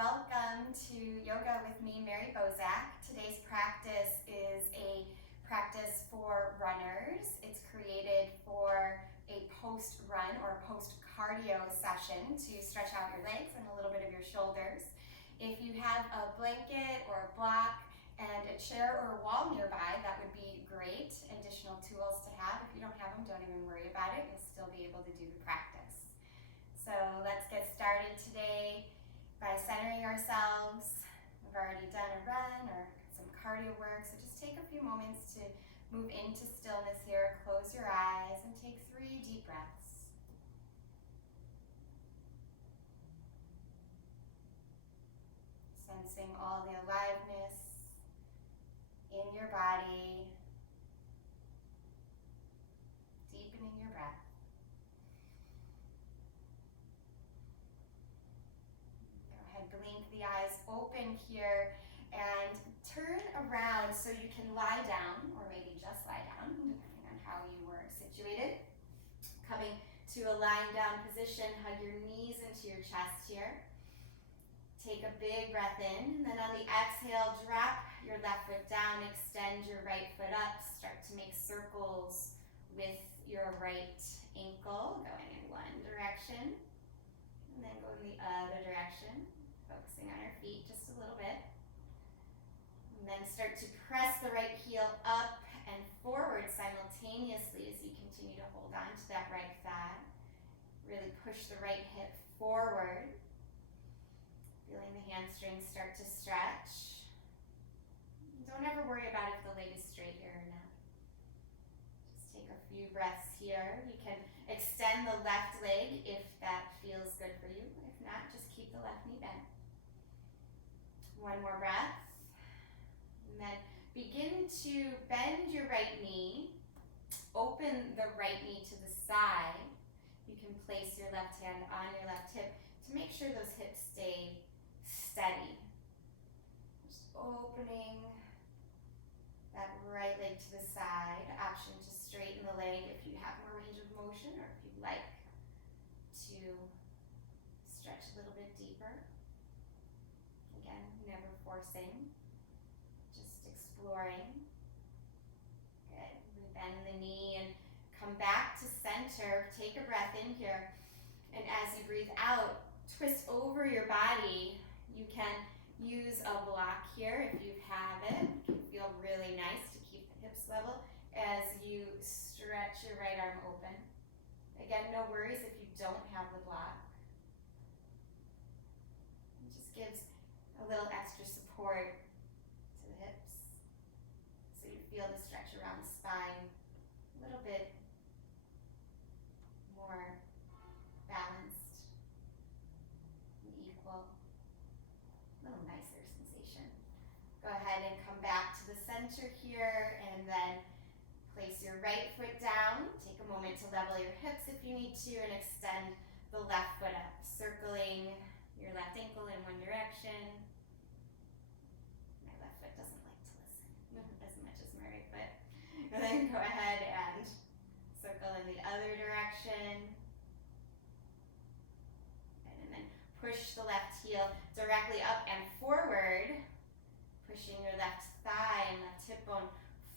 Welcome to Yoga with me, Mary Bosak. Today's practice is a practice for runners. It's created for a post-run or post-cardio session to stretch out your legs and a little bit of your shoulders. If you have a blanket or a block and a chair or a wall nearby, that would be great. Additional tools to have. If you don't have them, don't even worry about it. You'll still be able to do the practice. So let's get started today by centering ourselves. We've already done a run or some cardio work, so just take a few moments to move into stillness here. Close your eyes and take 3 deep breaths. Sensing all the aliveness in your body, deepening your breath. Blink the eyes open here and turn around so you can lie down, or maybe just lie down, depending on how you were situated. Coming to a lying down position, hug your knees into your chest here. Take a big breath in, and then on the exhale, drop your left foot down, extend your right foot up, start to make circles with your right ankle, going in one direction, and then go in the other direction. Focusing on your feet just a little bit. And then start to press the right heel up and forward simultaneously as you continue to hold on to that right thigh. Really push the right hip forward. Feeling the hamstrings start to stretch. Don't ever worry about if the leg is straight here or not. Just take a few breaths here. You can extend the left leg if that feels good for you. If not, just keep the left knee bent. One more breath, and then begin to bend your right knee, open the right knee to the side. You can place your left hand on your left hip to make sure those hips stay steady. Just opening that right leg to the side, option to straighten the leg if you have more range of motion or if you'd like to stretch a little bit deeper. Again, never forcing, just exploring. Good. Bend the knee and come back to center. Take a breath in here. And as you breathe out, twist over your body. You can use a block here if you have it. It can feel really nice to keep the hips level as you stretch your right arm open. Again, no worries if you don't have the block. It just gives a little extra support to the hips so you feel the stretch around the spine a little bit more balanced and equal, a little nicer sensation. Go ahead and come back to the center here and then place your right foot down. Take a moment to level your hips if you need to and extend the left foot up, circling your left ankle in one direction. My left foot doesn't like to listen as much as my right foot. And then go ahead and circle in the other direction. And then push the left heel directly up and forward, pushing your left thigh and left hip bone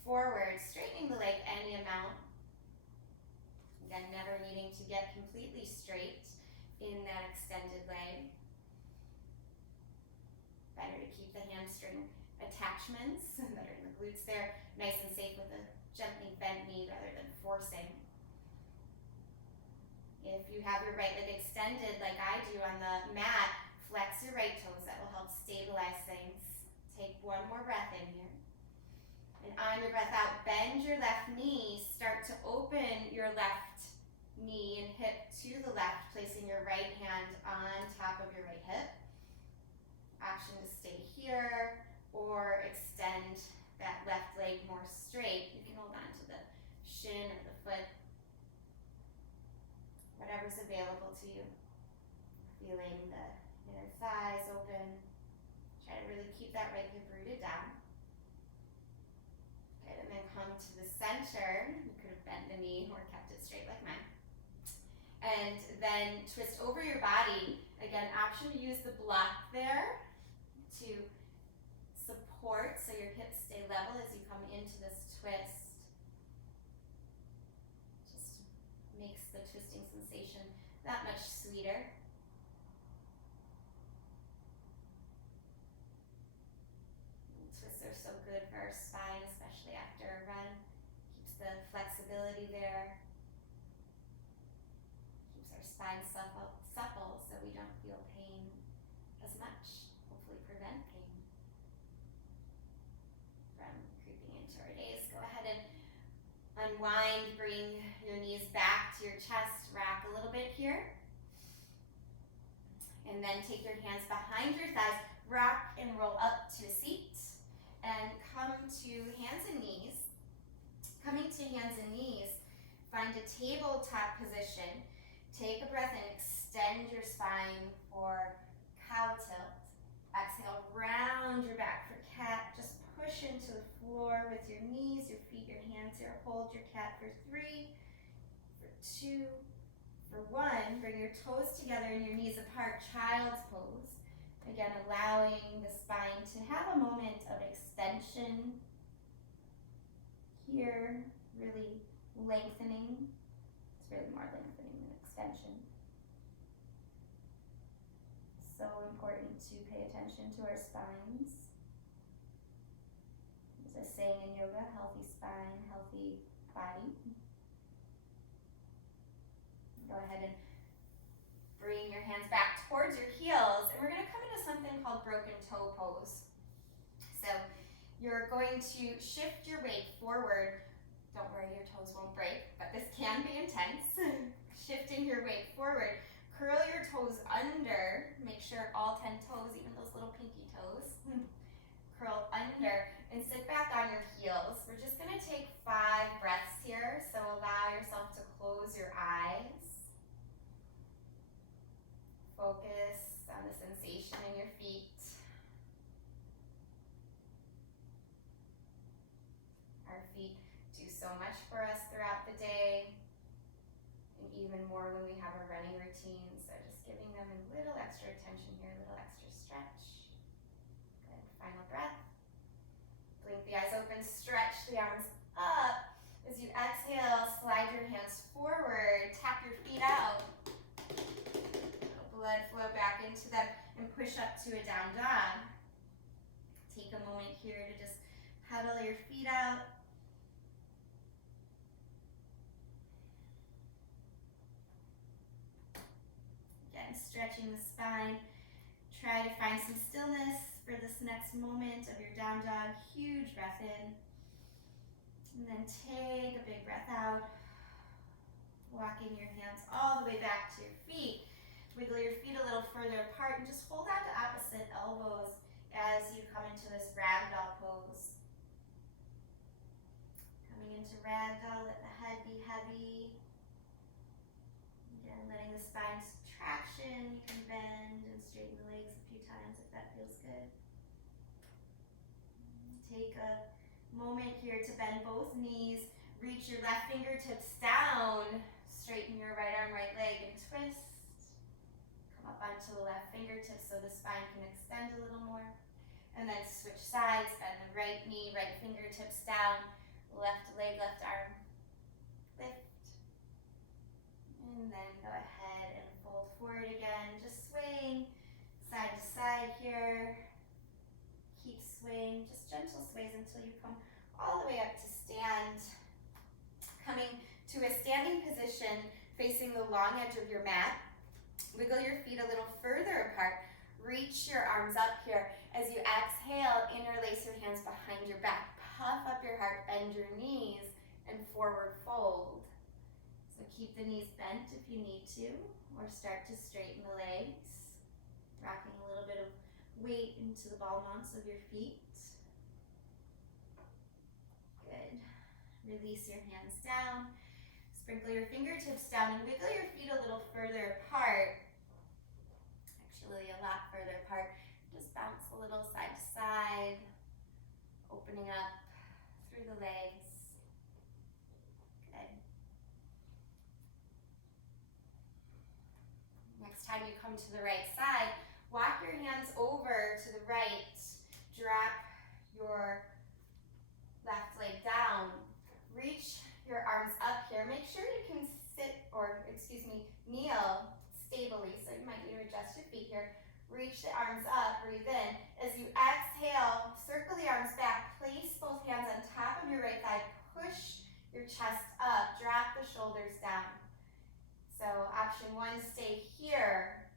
forward, straightening the leg any amount. Again, never needing to get completely straight in that extended leg. Better to keep the hamstring attachments that are in the glutes there nice and safe with a gently bent knee rather than forcing. If you have your right leg extended like I do on the mat, flex your right toes. That will help stabilize things. Take one more breath in here. And on your breath out, bend your left knee. Start to open your left knee and hip to the left, placing your right hand on top of your right hip. Option to stay here or extend that left leg more straight. You can hold on to the shin or the foot, whatever's available to you. Feeling the inner thighs open. Try to really keep that right hip rooted down. Good, and then come to the center. You could have bent the knee or kept it straight like mine. And then twist over your body. Again, option to use the block there to support so your hips stay level as you come into this twist. Just makes the twisting sensation that much sweeter. Twists are so good for our spine, especially after a run. Keeps the flexibility there. Keeps our spine supple so we don't feel pain as much. Hopefully prevent pain from creeping into our days. Go ahead and unwind, bring your knees back to your chest, rack a little bit here. And then take your hands behind your thighs, rock and roll up to a seat, and come to hands and knees. Coming to hands and knees, find a tabletop position. Take a breath and extend your spine for cow tilt. Exhale, round your back for cat. Just push into the floor with your knees, your feet, your hands here. Hold your cat for 3, for 2, for 1. Bring your toes together and your knees apart, child's pose. Again, allowing the spine to have a moment of extension here, really lengthening. It's really more lengthening than extension. So important to pay attention to our spines. As I say in yoga, healthy spine, healthy body. Go ahead and bring your hands back towards your heels, and we're going to come into something called broken toe pose. So you're going to shift your weight forward. Don't worry, your toes won't break, but this can be intense. Shifting your weight forward. Curl your toes under. Make sure all 10 toes, even those little pinky toes, curl under, and sit back on your heels. We're just going to take 5 breaths here, so allow yourself to close your eyes. Focus on the sensation in your feet. Our feet do so much for us throughout the day, and even more when we have a running routine. So just giving them a little extra attention here, a little extra stretch. Good. Final breath. Blink the eyes open, stretch the arms up. As you exhale, slide your hands forward, tap your feet out. Blood flow back into them and push up to a down dog. Take a moment here to just pedal your feet out. Again, stretching the spine. Try to find some stillness for this next moment of your down dog. Huge breath in. And then take a big breath out. Walking your hands all the way back to your feet. Wiggle your feet a little further apart and just hold on to opposite elbows as you come into this ragdoll pose. Coming into ragdoll, let the head be heavy. Again, letting the spine's traction. You can bend and straighten the legs a few times if that feels good. Take a moment here to bend both knees. Reach your left fingertips down. Straighten your right arm, right leg, and twist. Up onto the left fingertips so the spine can extend a little more. And then switch sides, bend the right knee, right fingertips down, left leg, left arm, lift. And then go ahead and fold forward again, just swaying side to side here. Keep swaying, just gentle sways until you come all the way up to stand. Coming to a standing position facing the long edge of your mat. Wiggle your feet a little further apart. Reach your arms up here. As you exhale, interlace your hands behind your back. Puff up your heart, bend your knees, and forward fold. So keep the knees bent if you need to, or start to straighten the legs. Rocking a little bit of weight into the ball mounts of your feet. Good. Release your hands down. Sprinkle your fingertips down and wiggle your feet a little further apart. Actually, a lot further apart. Just bounce a little side to side, opening up through the legs. Good. Next time you come to the right side, walk your hands over to the right. Drop your left leg down. Reach your arms up here. Make sure you can kneel stably. So you might need to adjust your feet here. Reach the arms up, breathe in. As you exhale, circle the arms back. Place both hands on top of your right thigh. Push your chest up. Drop the shoulders down. So option one, stay here.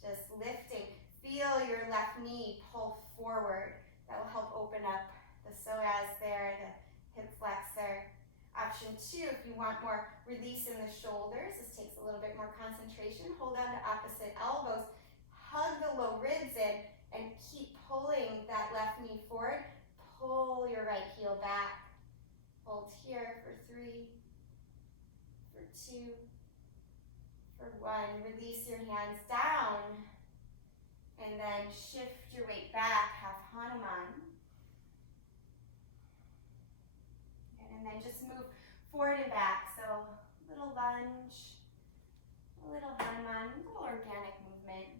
Just lifting. Feel your left knee pull forward. That will help open up the psoas there, the hip flexor. Option two, if you want more release in the shoulders, this takes a little bit more concentration. Hold on to opposite elbows. Hug the low ribs in and keep pulling that left knee forward. Pull your right heel back. Hold here for 3, for 2, for 1. Release your hands down. And then shift your weight back, half Hanuman. And then just move forward and back. So a little lunge, a little Hanuman, a little organic movement.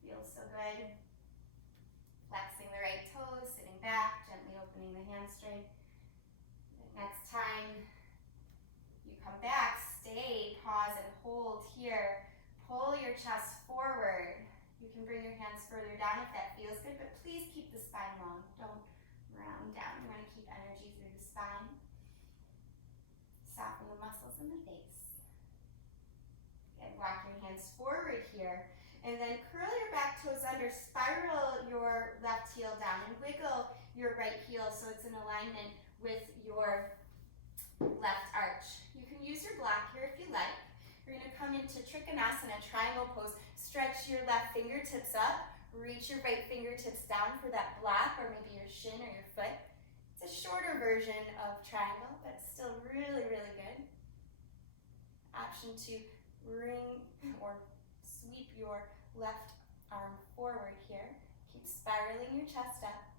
Feels so good. Flexing the right toes, sitting back, gently opening the hamstring. Next time you come back, stay, pause, and hold here. Pull your chest forward. You can bring your hands further down if that feels good, but please keep the spine long. Don't round down. You want to keep energy through the spine. Soften the muscles in the face. Again, walk your hands forward here. And then curl your back toes under, spiral your left heel down, and wiggle your right heel so it's in alignment with your left arch. You can use your block here if you like. You're going to come into Trikonasana, triangle pose. Stretch your left fingertips up. Reach your right fingertips down for that block, or maybe your shin or your foot. It's a shorter version of triangle, but still really, really good. Option 2, bring or sweep your left arm forward here. Keep spiraling your chest up.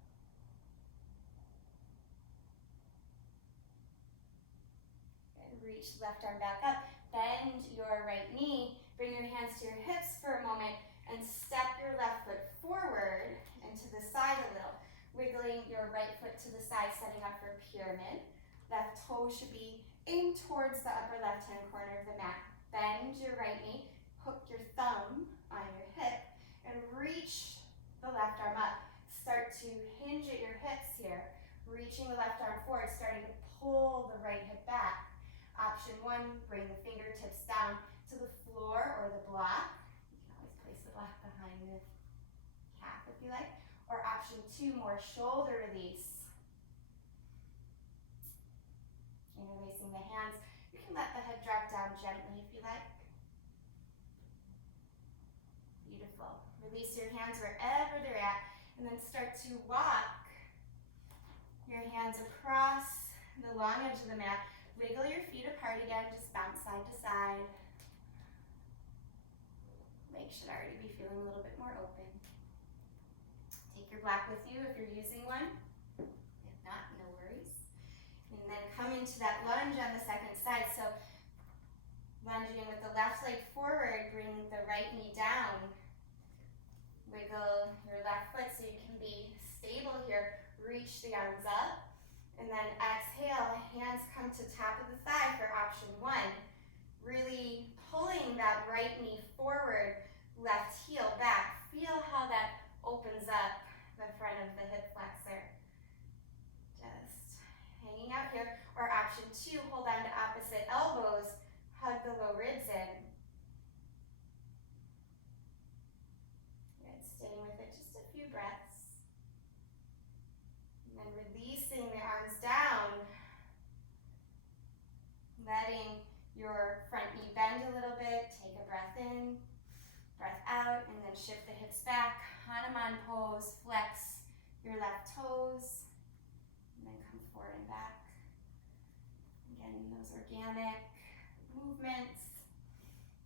And reach left arm back up. Bend your right knee. Bring your hands to your hips for a moment and step your left foot forward and to the side a little. Wiggling your right foot to the side, setting up for a pyramid. Left toe should be aimed towards the upper left-hand corner of the mat. Bend your right knee, hook your thumb on your hip, and reach the left arm up. Start to hinge at your hips here, reaching the left arm forward, starting to pull the right hip back. Option 1, bring the fingertips down to the floor or the block. You can always place the block behind the calf if you like. Or option 2, more shoulder release. Interlacing the hands. You can let the head drop down gently if you like. Beautiful. Release your hands wherever they're at, and then start to walk your hands across the long edge of the mat. Wiggle your feet apart again, just bounce side to side. Legs should already be feeling a little bit more open. Take your block with you if you're using one. If not, no worries. And then come into that lunge on the second side. So lunging with the left leg forward, bring the right knee down. Wiggle your left foot so you can be stable here. Reach the arms up. And then exhale, hands come to top of the thigh for option 1. Really pulling that right knee forward, left heel back. Feel how that opens up the front of the hip flexor. Just hanging out here. Or option 2, hold on to opposite elbows, hug the low ribs in. Good, staying with it just a few breaths. And then releasing the arms down. Letting your front knee bend a little bit. Take a breath in, breath out, and then shift the hips back. Hanuman pose, flex your left toes, and then come forward and back. Again, those organic movements,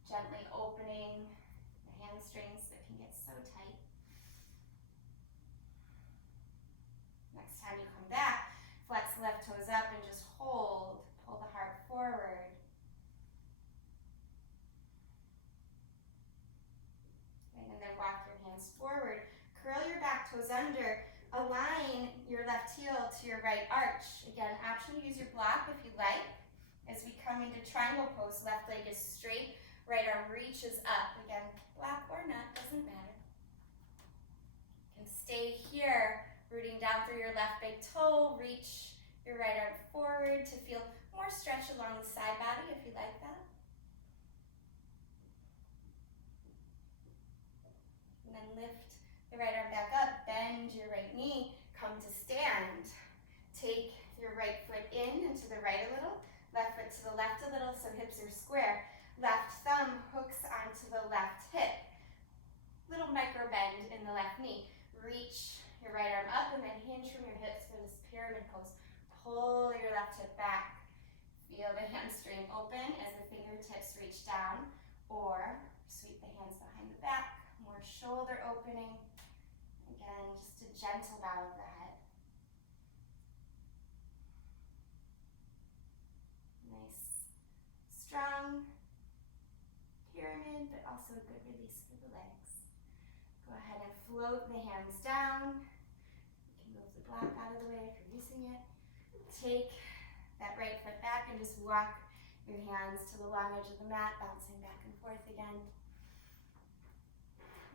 gently opening the hamstrings that can get so tight. Next time you come back, flex the left toes up and just hold. Pull the heart forward. toes under. Align your left heel to your right arch. Again, option to use your block if you like. As we come into triangle pose, left leg is straight, right arm reaches up. Again, block or not, doesn't matter. You can stay here, rooting down through your left big toe, reach your right arm forward to feel more stretch along the side body if you like that. And then lift the right arm back up, bend your right knee, come to stand. Take your right foot in and to the right a little, left foot to the left a little so hips are square. Left thumb hooks onto the left hip. Little micro bend in the left knee. Reach your right arm up and then hinge from your hips for this pyramid pose. Pull your left hip back. Feel the hamstring open as the fingertips reach down, or sweep the hands behind the back. More shoulder opening. Again, just a gentle bow of the head. Nice, strong pyramid, but also a good release for the legs. Go ahead and float the hands down. You can move the block out of the way if you're using it. Take that right foot back and just walk your hands to the long edge of the mat, bouncing back and forth again.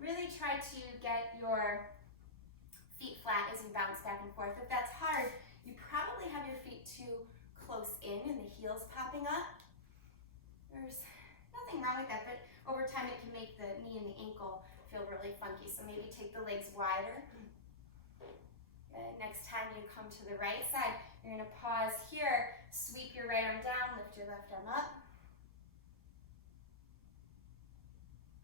Really try to get your feet flat as you bounce back and forth. If that's hard, you probably have your feet too close in and the heels popping up. There's nothing wrong with that, but over time it can make the knee and the ankle feel really funky, so maybe take the legs wider. Next time you come to the right side, you're going to pause here, sweep your right arm down, lift your left arm up.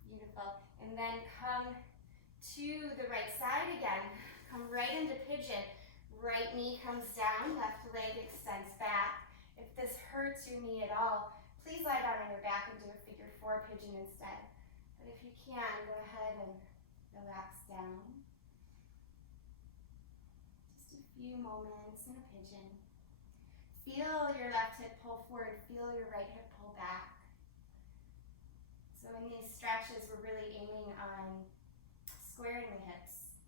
Beautiful. And then come to the right side again. Come right into pigeon. Right knee comes down, left leg extends back. If this hurts your knee at all, please lie down on your back and do a figure four pigeon instead. But if you can, go ahead and relax down. Just a few moments in a pigeon. Feel your left hip pull forward, feel your right hip pull back. So in these stretches, we're really aiming on squaring the hips.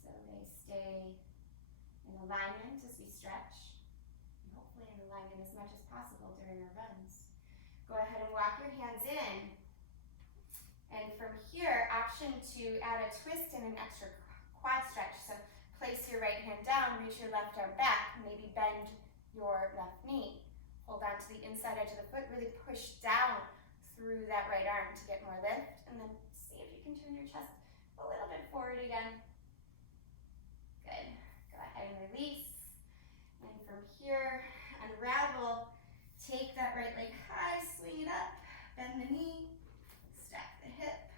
So they stay in alignment as we stretch, and hopefully in alignment as much as possible during our runs. Go ahead and walk your hands in. And from here, option to add a twist and an extra quad stretch. So place your right hand down, reach your left arm back, maybe bend your left knee. Hold on to the inside edge of the foot, really push down through that right arm to get more lift, and then see if you can turn your chest a little bit forward again. Good. Go ahead and release. And from here, unravel. Take that right leg high, swing it up, bend the knee, stack the hip.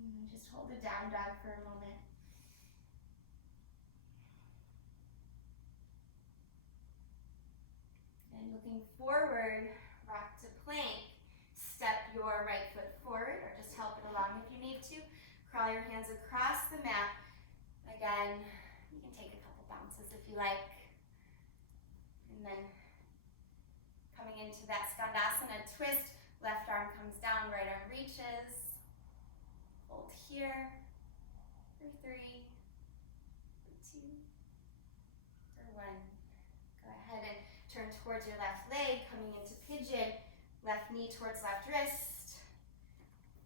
And just hold a down dog for a moment. And looking forward, rock to plank. Step your right foot forward, or just help it along if you need to. Crawl your hands across the mat. Again, you can take a couple bounces if you like. And then coming into that Skandasana twist, left arm comes down, right arm reaches. Hold here for 3, for 2, for 1. Go ahead and turn towards your left leg, coming into pigeon. Left knee towards left wrist.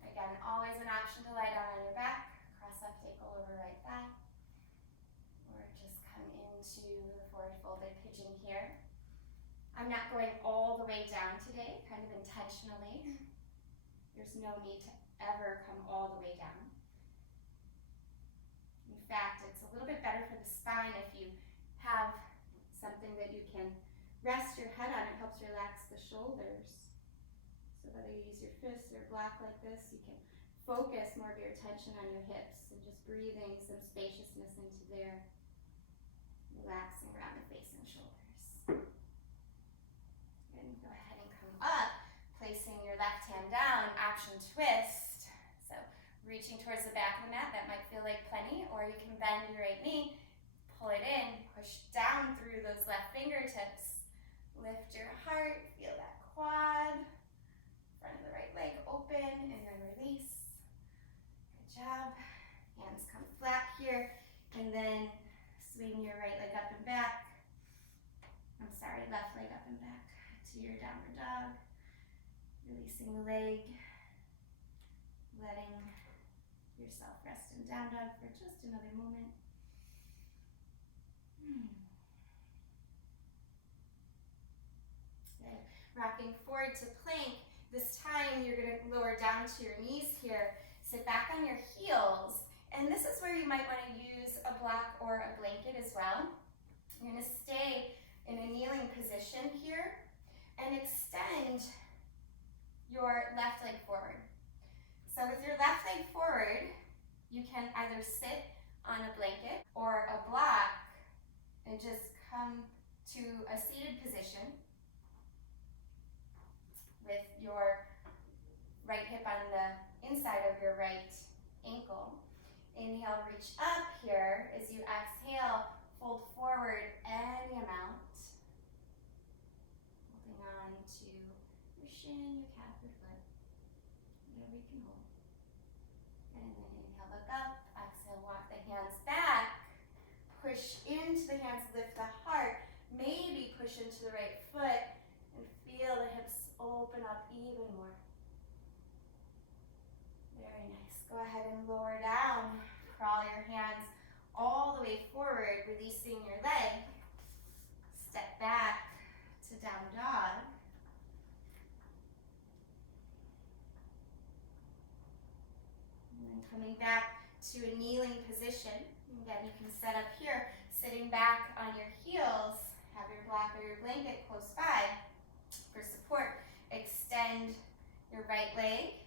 Again, always an option to lie down on your back. Cross left ankle over right thigh. Or just come into the forward folded pigeon here. I'm not going all the way down today, kind of intentionally. There's no need to ever come all the way down. In fact, it's a little bit better for the spine if you have something that you can rest your head on. It helps relax the shoulders. So whether you use your fists or block like this, you can focus more of your attention on your hips and just breathing some spaciousness into there. Relaxing around the face and shoulders. And go ahead and come up, placing your left hand down, option twist. So reaching towards the back of the mat, that might feel like plenty, or you can bend your right knee, pull it in, push down through those left fingertips. Lift your heart, feel that quad. Front of the right leg open, and then release. Good job. Releasing the leg, letting yourself rest in down dog for just another moment. Good. Rocking forward to plank. This time you're going to lower down to your knees here. Sit back on your heels. And this is where you might want to use a block or a blanket as well. You're going to stay in a kneeling position here and extend your left leg forward. So with your left leg forward, you can either sit on a blanket or a block and just come to a seated position with your right hip on the inside of your right ankle. Inhale, reach up here. As you exhale, fold forward any amount. Holding on to your shin, your calf, your foot, whatever you can hold. And then inhale, look up. Exhale, walk the hands back. Push into the hands, lift the heart. Maybe push into the right foot and feel the hips open up even more. Very nice. Go ahead and lower down. Crawl your hands all the way forward, releasing your leg. Step back to down dog. And then coming back to a kneeling position. Again, you can set up here, sitting back on your heels. Have your block or your blanket close by for support. Extend your right leg.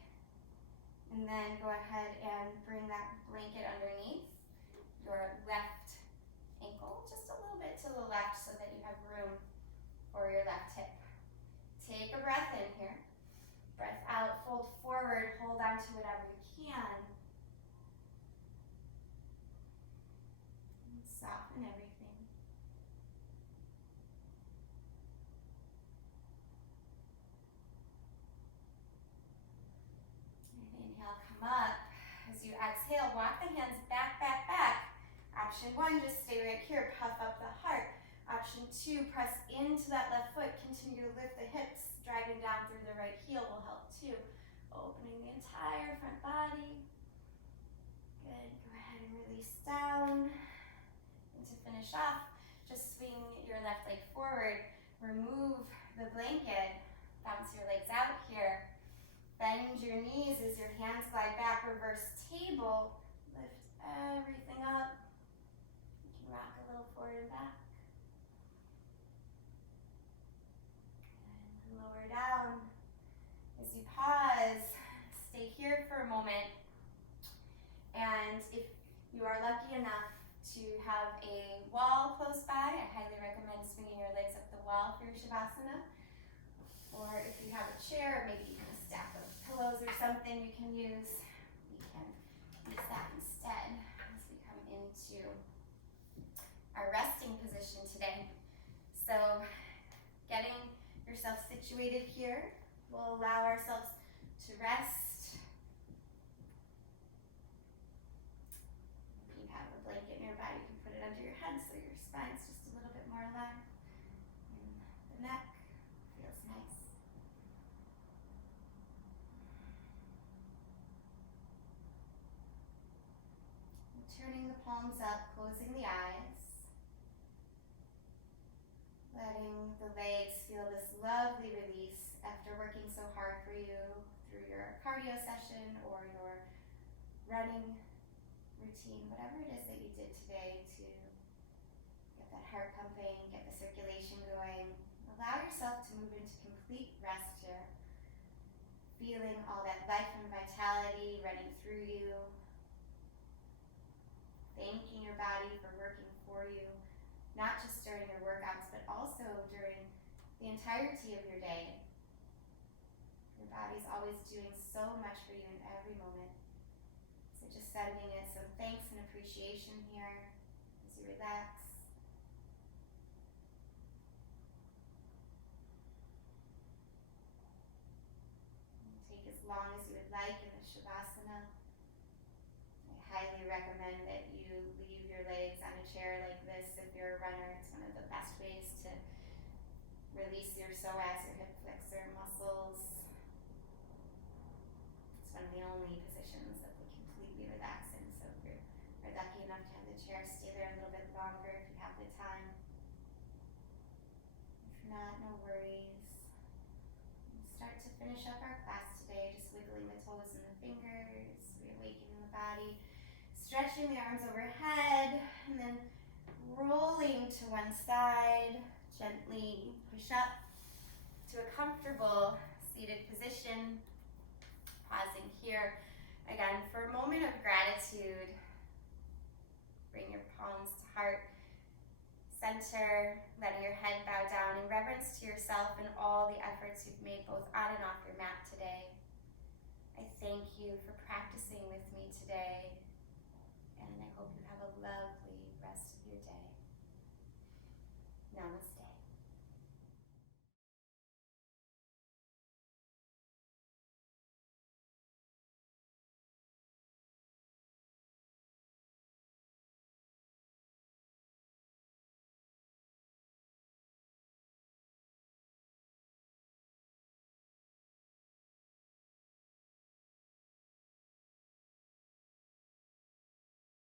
And then go ahead and bring that blanket underneath your left ankle, just a little bit to the left so that you have room for your left hip. Take a breath in here. Breath out, fold forward, hold on to whatever you can. And soften everything. Inhale, come up. As you exhale, walk the hands back, back, back. Option 1, just stay right here, puff up the heart. Option 2, press into that left foot, continue to lift the hips, driving down through the right heel will help too. Opening the entire front body. Good, go ahead and release down. And to finish off, just swing your left leg forward, remove the blanket, bounce your legs out here. Bend your knees as your hands glide back, reverse table. Lift everything up. You can rock a little forward and back. And lower down. As you pause, stay here for a moment. And if you are lucky enough to have a wall close by, I highly recommend swinging your legs up the wall for your Shavasana. Or if you have a chair, maybe even a stack of pillows or something you can use, we can use that instead as we come into our resting position today. So getting yourself situated here, we'll allow ourselves to rest. If you have a blanket nearby, you can put it under your head so your spine's just a little bit more aligned. And the neck feels nice. Turning the palms up, closing the eyes. Letting the legs feel this lovely release after working so hard for you through your cardio session or your running routine, whatever it is that you did today to get that heart pumping, get the circulation going. Allow yourself to move into complete rest here. Feeling all that life and vitality running through you. Thanking your body for working for you, not just during your workouts, but also during the entirety of your day. Your body's always doing so much for you in every moment. So just sending it some thanks and appreciation here as you relax. And take as long as you would like in the Shavasana. I highly recommend that you leave your legs on a chair like this if you're a runner. It's one of the best ways to release your psoas, your hip flexor muscles. positions that they completely relax in. So if you're lucky enough to have the chair, stay there a little bit longer if you have the time. If not, no worries. We'll start to finish up our class today, just wiggling the toes and the fingers, reawakening the body, stretching the arms overhead, and then rolling to one side. Gently push up to a comfortable seated position. Pausing here again for a moment of gratitude. Bring your palms to heart center, letting your head bow down in reverence to yourself and all the efforts you've made both on and off your mat today. I thank you for practicing with me today, and I hope you have a lovely rest of your day. Namaste.